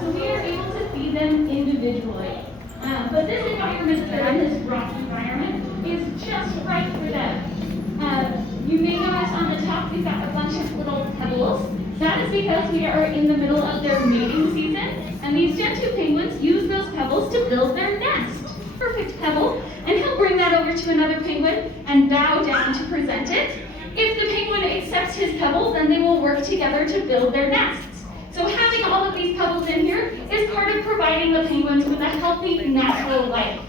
So we are able to feed them individually. But this environment that in this rock environment is just right for them. You may notice on the top we've got a bunch of little pebbles. That is because we are in the middle of their mating season, and these Gentoo penguins use those pebbles to build their nest. Perfect pebble, and he'll bring that over to another penguin and bow down to present it. If the penguin accepts his pebble, then they will work together to build their nests. So having all of these pebbles in here is part of providing the penguins with a healthy, natural life.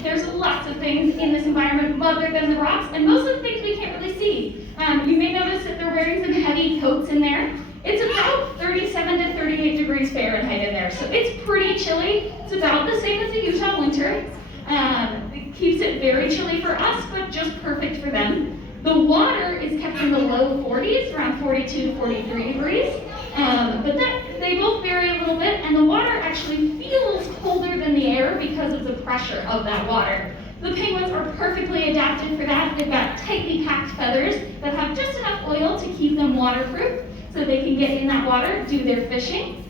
There's lots of things in this environment other than the rocks, and most of the things we can't really see. You may notice that they're wearing some heavy coats in there. It's about 37 to 38 degrees Fahrenheit in there, so it's pretty chilly. It's about the same as the Utah winter. It keeps it very chilly for us, but just perfect for them. The water is kept in the low 40s, around 42 to 43 degrees. But they both vary a little bit, and the water actually feels colder than the air because of the pressure of that water. The penguins are perfectly adapted for that. They've got tightly packed feathers that have just enough oil to keep them waterproof so they can get in that water, do their fishing,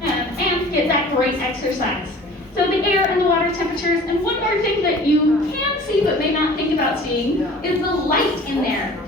and get that great exercise. So the air and the water temperatures, and one more thing that you can see but may not think about seeing is the light in there.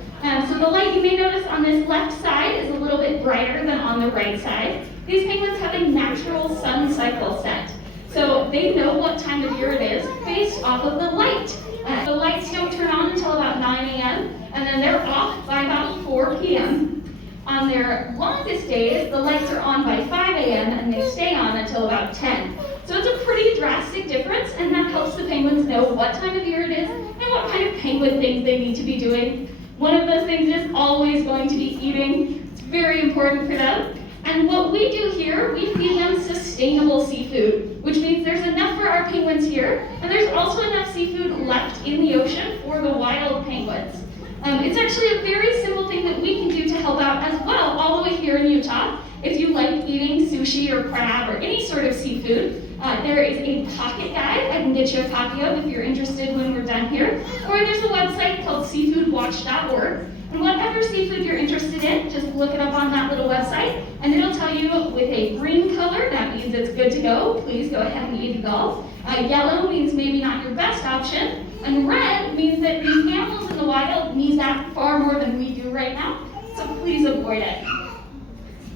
So the light you may notice on this left side is a little bit brighter than on the right side. These penguins have a natural sun cycle set. So they know what time of year it is based off of the light. The lights don't turn on until about 9 a.m. and then they're off by about 4 p.m. On their longest days, the lights are on by 5 a.m. and they stay on until about 10. So it's a pretty drastic difference, and that helps the penguins know what time of year it is and what kind of penguin things they need to be doing. One of those things is always going to be eating. It's very important for them. And what we do here, we feed them sustainable seafood, which means there's enough for our penguins here, and there's also enough seafood left in the ocean for the wild penguins. It's actually a very simple thing that we can do to help out as well, all the way here in Utah. If you like eating sushi or crab or any sort of seafood, there is a pocket guide I can get you a copy of if you're interested when we're done here. Or there's a website called seafoodwatch.org. And whatever seafood you're interested in, just look it up on that little website, and it'll tell you with a green color, that means it's good to go. Please go ahead and eat it all. Yellow means maybe not your best option. And red means that these animals in the wild need that far more than we do right now. So please avoid it.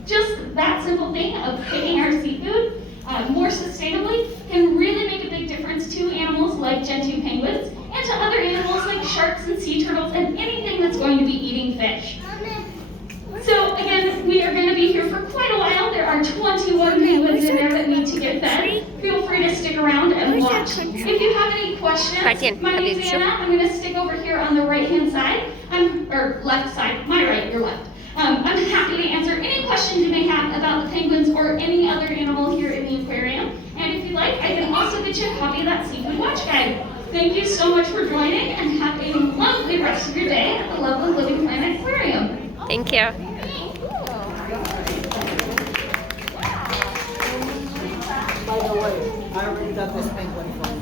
Just that simple thing of picking our seafood more sustainably can really make a big difference to animals like Gentoo penguins and to other animals like sharks and sea turtles and anything that's going to be eating fish. So again, we are going to be here for quite a while. There are 21 penguins in there that need to get fed. Feel free to stick around and watch. If you have any questions, my name's Anna. I'm going to stick over here on the right-hand side, or left side, my right, your left. I'm happy to answer any questions you may have about the penguins or any other animal here in the aquarium. And if you like, I can also get you a copy of that Seafood Watch Guide. Thank you so much for joining, and have a lovely rest of your day at the lovely Living Planet Aquarium. Thank you. By the way, I already got this penguin from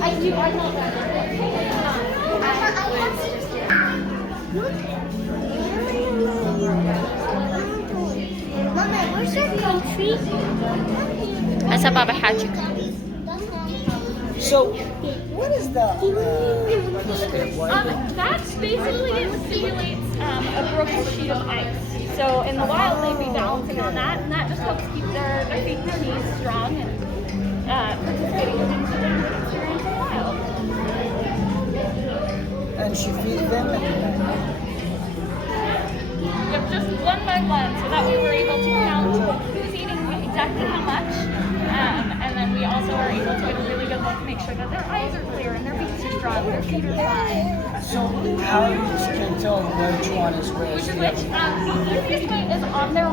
I love Mama, where's your country? Asa Baba Hajik. So, what is the That's basically, it simulates a broken sheet of ice. So in the wild, they'd be balancing on that, and that just helps keep their feet and their knees strong and participating in things that they would experience in the wild. And she feeds them Yep, just one by one, so that way we're able to count who's eating exactly how much, and then we also are able to get a really good look, make sure that their eyes are clear and their beaks are strong, their feet are fine. So how you can tell which one is which? Which, the easiest way is on their